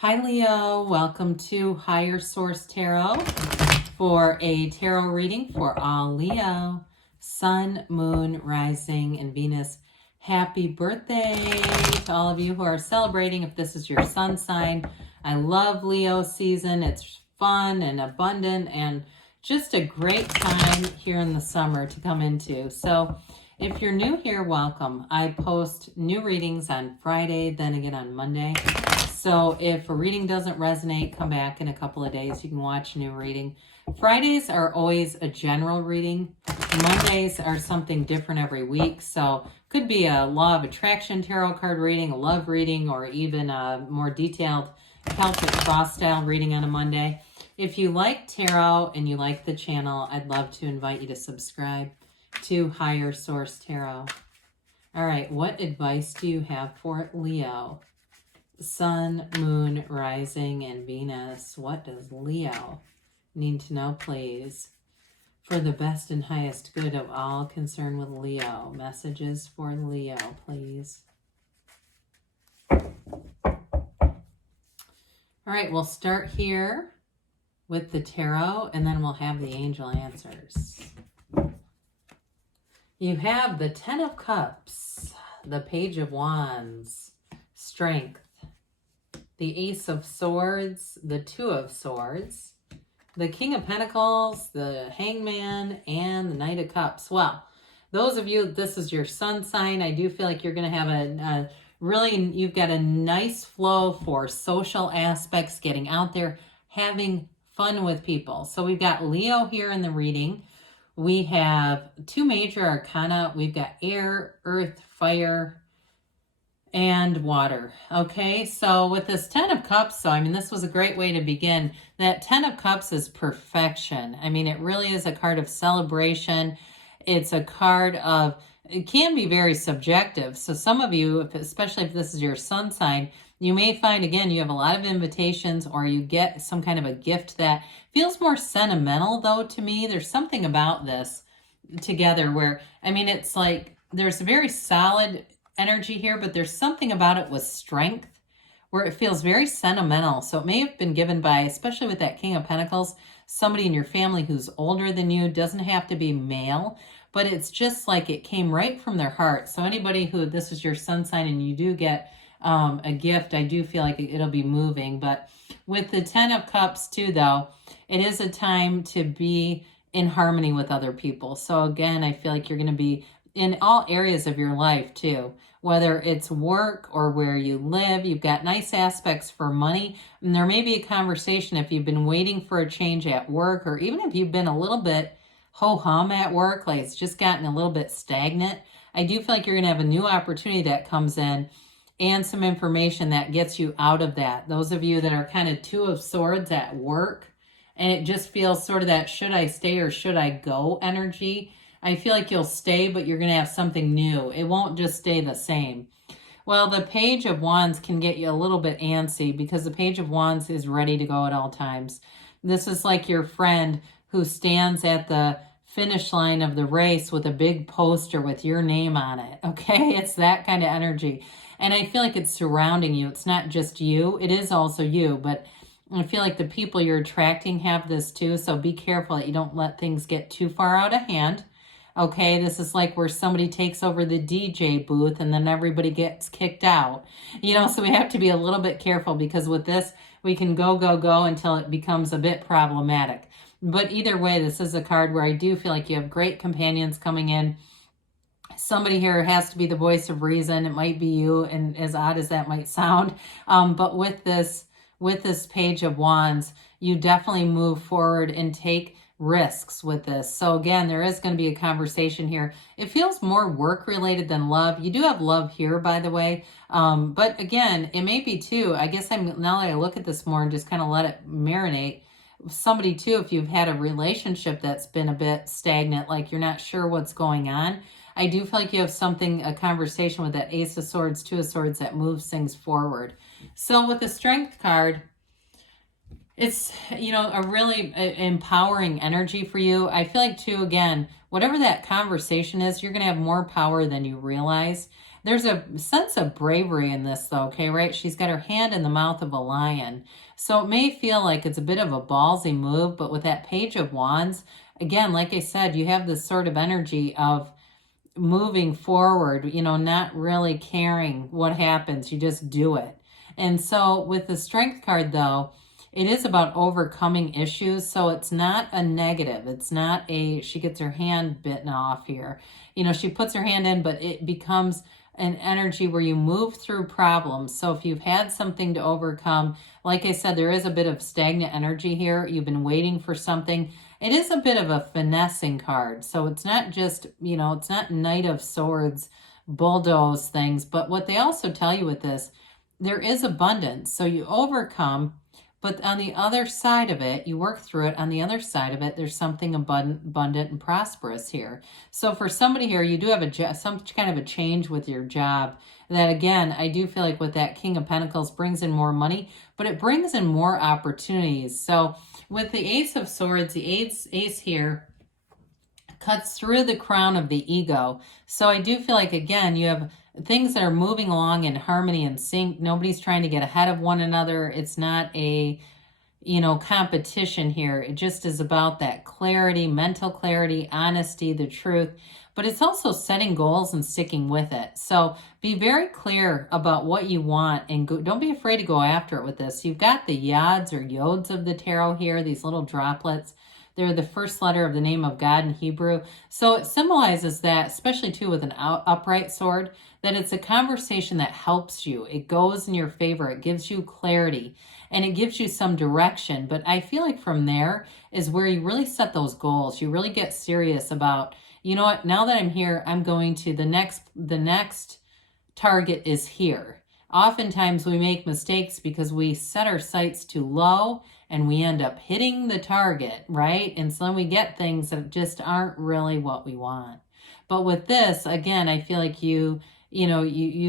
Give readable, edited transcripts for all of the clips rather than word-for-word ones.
Hi Leo, welcome to Higher Source Tarot for a tarot reading for all Leo, Sun, Moon, Rising, and Venus. Happy birthday to all of you who are celebrating if this is your sun sign. I love Leo season. It's fun and abundant and just a great time here in the summer to come into. So if you're new here, welcome. I post new readings on Friday, then again on Monday. So if a reading doesn't resonate, come back in a couple of days. You can watch a new reading. Fridays are always a general reading. Mondays are something different every week. So could be a law of attraction tarot card reading, a love reading, or even a more detailed Celtic cross style reading on a Monday. If you like tarot and you like the channel, I'd love to invite you to subscribe to Higher Source Tarot. All right, what advice do you have for Leo? Sun, Moon, Rising, and Venus. What does Leo need to know, please? For the best and highest good of all concerned with Leo. Messages for Leo, please. All right, we'll start here with the tarot, and then we'll have the angel answers. You have the Ten of Cups, the Page of Wands, Strength, the Ace of Swords, the Two of Swords, the King of Pentacles, the Hangman, and the Knight of Cups. Well, those of you, this is your sun sign, I do feel like you're going to have a really, you've got a nice flow for social aspects, getting out there, having fun with people. So we've got Leo here in the reading. We have two major arcana. We've got air, earth, fire, and water. Okay, so with this Ten of Cups, so I mean, this was a great way to begin. That Ten of Cups is perfection. I mean, it really is a card of celebration. It's a card of, it can be very subjective. So some of you, especially if this is your sun sign, you may find, again, you have a lot of invitations or you get some kind of a gift that feels more sentimental, though, to me. There's something about this together where, I mean, it's like there's a very solid energy here, but there's something about it with strength where it feels very sentimental. So it may have been given by, especially with that King of Pentacles, somebody in your family who's older than you. Doesn't have to be male, but it's just like it came right from their heart. So anybody who this is your sun sign and you do get a gift, I do feel like it'll be moving. But with the Ten of Cups too, though, it is a time to be in harmony with other people. So again, I feel like you're going to be in all areas of your life too, whether it's work or where you live. You've got nice aspects for money, and there may be a conversation if you've been waiting for a change at work, or even if you've been a little bit ho-hum at work, like it's just gotten a little bit stagnant. I do feel like you're going to have a new opportunity that comes in and some information that gets you out of that. Those of you that are kind of Two of Swords at work, and it just feels sort of that should I stay or should I go energy. I feel like you'll stay, but you're going to have something new. It won't just stay the same. Well, the Page of Wands can get you a little bit antsy because the Page of Wands is ready to go at all times. This is like your friend who stands at the finish line of the race with a big poster with your name on it. Okay, it's that kind of energy. And I feel like it's surrounding you. It's not just you. It is also you, but I feel like the people you're attracting have this too. So be careful that you don't let things get too far out of hand. Okay, this is like where somebody takes over the DJ booth and then everybody gets kicked out. You know, so we have to be a little bit careful because with this, we can go until it becomes a bit problematic. But either way, this is a card where I do feel like you have great companions coming in. Somebody here has to be the voice of reason. It might be you, and as odd as that might sound. But with this Page of Wands, you definitely move forward and take risks with this. So again, there is going to be a conversation here. It feels more work related than love. You do have love here, by the way. But again, it may be too, I guess now that I look at this more and just kind of let it marinate, somebody too, if you've had a relationship that's been a bit stagnant, like you're not sure what's going on, I do feel like you have a conversation with that Ace of Swords, Two of Swords that moves things forward. So with the Strength card, it's, you know, a really empowering energy for you. I feel like too, again, whatever that conversation is, you're going to have more power than you realize. There's a sense of bravery in this though, okay, right? She's got her hand in the mouth of a lion. So it may feel like it's a bit of a ballsy move, but with that Page of Wands, again, like I said, you have this sort of energy of moving forward, not really caring what happens. You just do it. And so with the Strength card, though, it is about overcoming issues. So it's not a negative. It's not she gets her hand bitten off here. She puts her hand in, but it becomes an energy where you move through problems. So if you've had something to overcome, like I said, there is a bit of stagnant energy here. You've been waiting for something. It is a bit of a finessing card. So it's not just, it's not Knight of Swords, bulldoze things. But what they also tell you with this, there is abundance. So you overcome, but on the other side of it, you work through it. On the other side of it, there's something abundant and prosperous here. So for somebody here, you do have some kind of a change with your job. That again, I do feel like with that King of Pentacles brings in more money, but it brings in more opportunities. So with the Ace of Swords, the ace here cuts through the crown of the ego. So I do feel like, again, you have things that are moving along in harmony and sync. Nobody's trying to get ahead of one another. It's not a, competition here. It just is about that clarity, mental clarity, honesty, the truth. But it's also setting goals and sticking with it. So be very clear about what you want and don't be afraid to go after it with this. You've got the yods or yods of the tarot here, these little droplets. They're the first letter of the name of God in Hebrew. So it symbolizes that, especially too with an upright sword, that it's a conversation that helps you. It goes in your favor. It gives you clarity and it gives you some direction. But I feel like from there is where you really set those goals. You really get serious about, you know what, now that I'm here, I'm going to the next target is here. Oftentimes we make mistakes because we set our sights too low and we end up hitting the target, right? And so then we get things that just aren't really what we want. But with this, again, I feel like you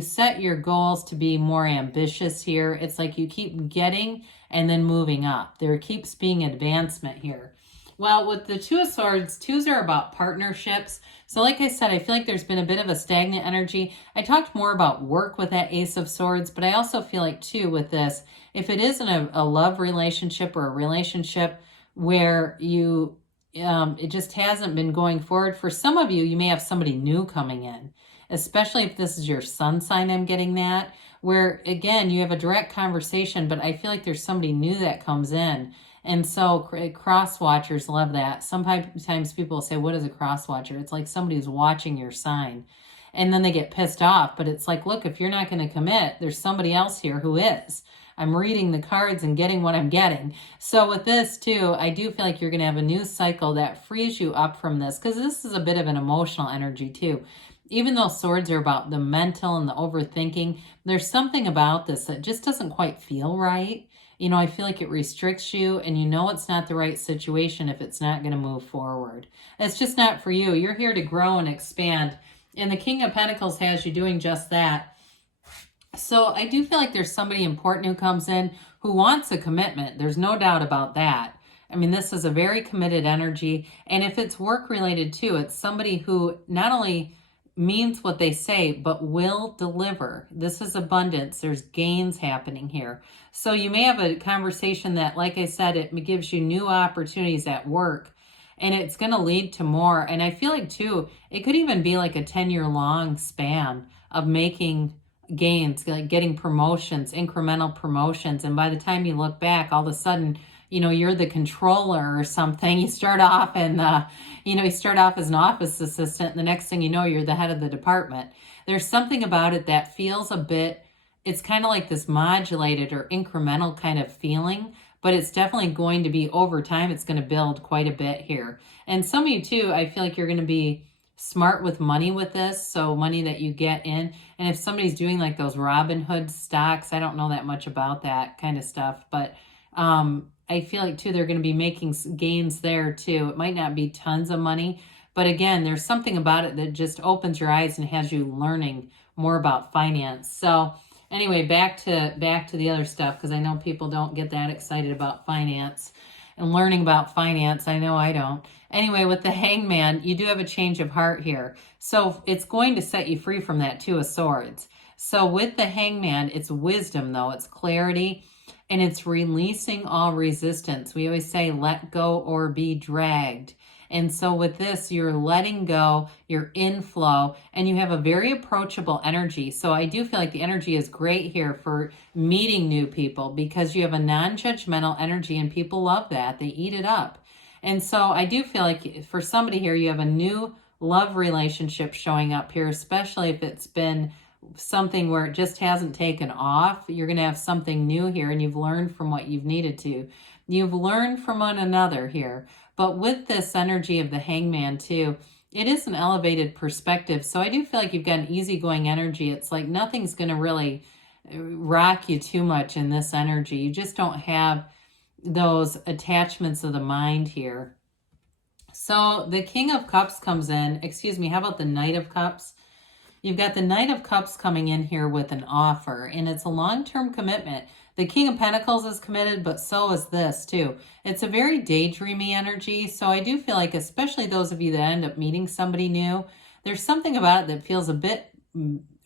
set your goals to be more ambitious here. It's like you keep getting and then moving up. There keeps being advancement here. Well, with the Two of Swords, twos are about partnerships. So like I said, I feel like there's been a bit of a stagnant energy. I talked more about work with that Ace of Swords, but I also feel like too with this, if it isn't a love relationship or a relationship where it just hasn't been going forward, for some of you, you may have somebody new coming in, especially if this is your sun sign, I'm getting that, where again, you have a direct conversation, but I feel like there's somebody new that comes in. And so cross watchers love that. Sometimes people say, what is a cross watcher? It's like somebody who's watching your sign and then they get pissed off. But it's like, look, if you're not going to commit, there's somebody else here who is. I'm reading the cards and getting what I'm getting. So with this too, I do feel like you're going to have a new cycle that frees you up from this, because this is a bit of an emotional energy too. Even though swords are about the mental and the overthinking, there's something about this that just doesn't quite feel right. I feel like it restricts you, and it's not the right situation if it's not going to move forward. It's just not for you. You're here to grow and expand, and the King of Pentacles has you doing just that. So I do feel like there's somebody important who comes in who wants a commitment. There's no doubt about that. I mean, this is a very committed energy, and if it's work related too, it's somebody who not only means what they say, but will deliver. This is abundance. There's gains happening here. So you may have a conversation that, like I said, it gives you new opportunities at work, and it's going to lead to more. And I feel like too, it could even be like a 10-year long span of making gains, like getting promotions, incremental promotions. And by the time you look back, all of a sudden, you're the controller or something. You start off as an office assistant, and the next thing you know, you're the head of the department. There's something about it that feels a bit, it's kind of like this modulated or incremental kind of feeling, but it's definitely going to be over time. It's going to build quite a bit here. And some of you too, I feel like you're going to be smart with money with this. So money that you get in. And if somebody's doing like those Robinhood stocks, I don't know that much about that kind of stuff, but I feel like too, they're going to be making gains there too. It might not be tons of money, but again, there's something about it that just opens your eyes and has you learning more about finance. So anyway, back to the other stuff, because I know people don't get that excited about finance. and learning about finance. I know I don't. Anyway, with the Hangman, you do have a change of heart here. So it's going to set you free from that Two of Swords. So with the Hangman, it's wisdom, though. It's clarity, and it's releasing all resistance. We always say, let go or be dragged. And so with this, you're letting go, you're in flow, and you have a very approachable energy. So I do feel like the energy is great here for meeting new people because you have a non-judgmental energy, and people love that. They eat it up. And so I do feel like for somebody here, you have a new love relationship showing up here, especially if it's been something where it just hasn't taken off. You're going to have something new here, and you've learned from what you've needed to. You've learned from one another here. But with this energy of the Hangman too, it is an elevated perspective. So I do feel like you've got an easygoing energy. It's like nothing's going to really rock you too much in this energy. You just don't have those attachments of the mind here. So the King of Cups comes in. Excuse me, how about the Knight of Cups? You've got the Knight of Cups coming in here with an offer, and it's a long-term commitment. The King of Pentacles is committed, but so is this too. It's a very daydreamy energy, so I do feel like, especially those of you that end up meeting somebody new, there's something about it that feels a bit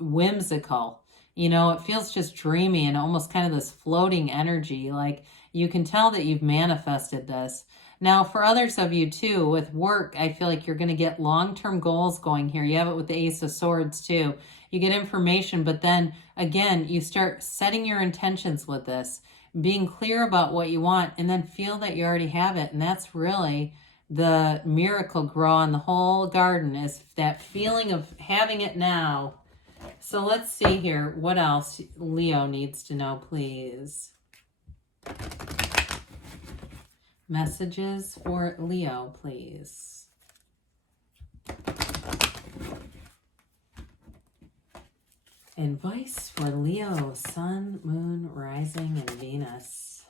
whimsical. You know, it feels just dreamy and almost kind of this floating energy. Like you can tell that you've manifested this. Now, for others of you too, with work, I feel like you're going to get long-term goals going here. You have it with the Ace of Swords too. You get information, but then again, you start setting your intentions with this, being clear about what you want, and then feel that you already have it. And that's really the miracle grow on the whole garden, is that feeling of having it now. So let's see here. What else Leo needs to know, please? Messages for Leo, please. Advice for Leo, Sun, Moon, Rising, and Venus.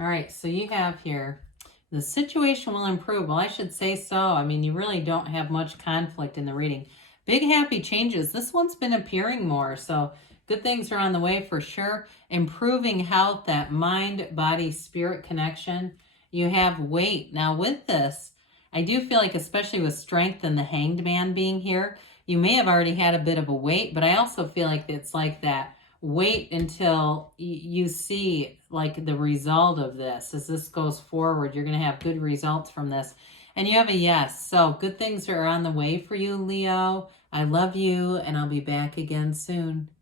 All right, so you have here, the situation will improve. Well, I should say so. I mean, you really don't have much conflict in the reading. Big happy changes. This one's been appearing more, so good things are on the way for sure. Improving health, that mind, body, spirit connection. You have weight. Now with this, I do feel like, especially with strength and the Hanged Man being here, you may have already had a bit of a wait, but I also feel like it's like that wait until you see like the result of this. As this goes forward, you're going to have good results from this. And you have a yes. So good things are on the way for you, Leo. I love you, and I'll be back again soon.